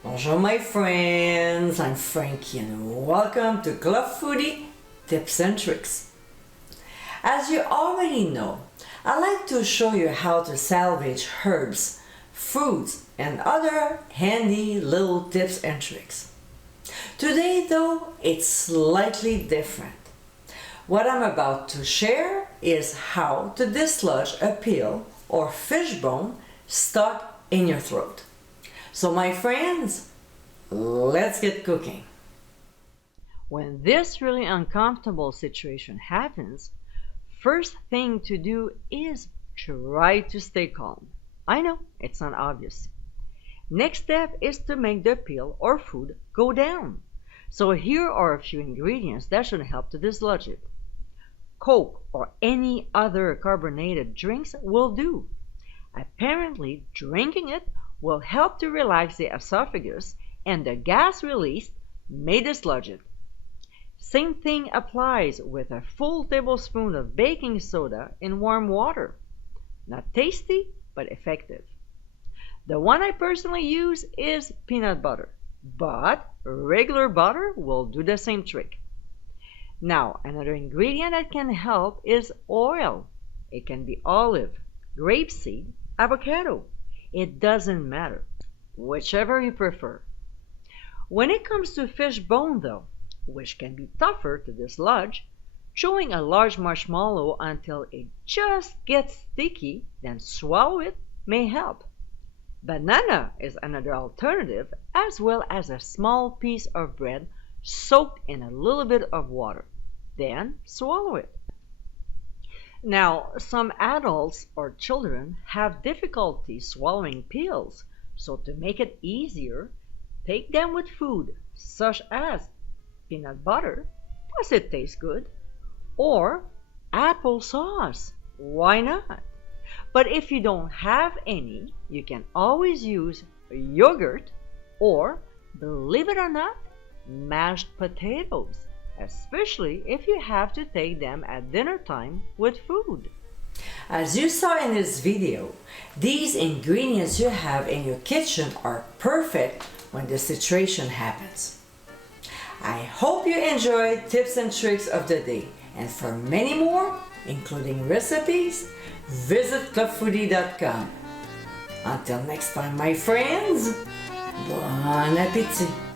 Bonjour my friends, I'm Frankie and welcome to Club Foodie Tips and Tricks. As you already know, I like to show you how to salvage herbs, fruits and other handy little tips and tricks. Today though, it's slightly different. What I'm about to share is how to dislodge a peel or fish bone stuck in your throat. So my friends, let's get cooking. When this really uncomfortable situation happens, first thing to do is try to stay calm. I know, it's not obvious. Next step is to make the peel or food go down. So here are a few ingredients that should help to dislodge it. Coke or any other carbonated drinks will do. Apparently, drinking it will help to relax the esophagus and the gas released may dislodge it. Same thing applies with a full tablespoon of baking soda in warm water. Not tasty, but effective. The one I personally use is peanut butter, but regular butter will do the same trick. Now, another ingredient that can help is oil. It can be olive, grapeseed, avocado. It doesn't matter, whichever you prefer. When it comes to fish bone though, which can be tougher to dislodge, chewing a large marshmallow until it just gets sticky, then swallow it may help. Banana is another alternative, as well as a small piece of bread soaked in a little bit of water. Then swallow it. Now, some adults or children have difficulty swallowing pills, so to make it easier, take them with food such as peanut butter, plus it tastes good, or applesauce, why not? But if you don't have any, you can always use yogurt or, believe it or not, mashed potatoes, especially if you have to take them at dinner time with food. As you saw in this video, these ingredients you have in your kitchen are perfect when the situation happens. I hope you enjoyed tips and tricks of the day, and for many more, including recipes, visit clubfoodie.com. Until next time, my friends, bon appétit!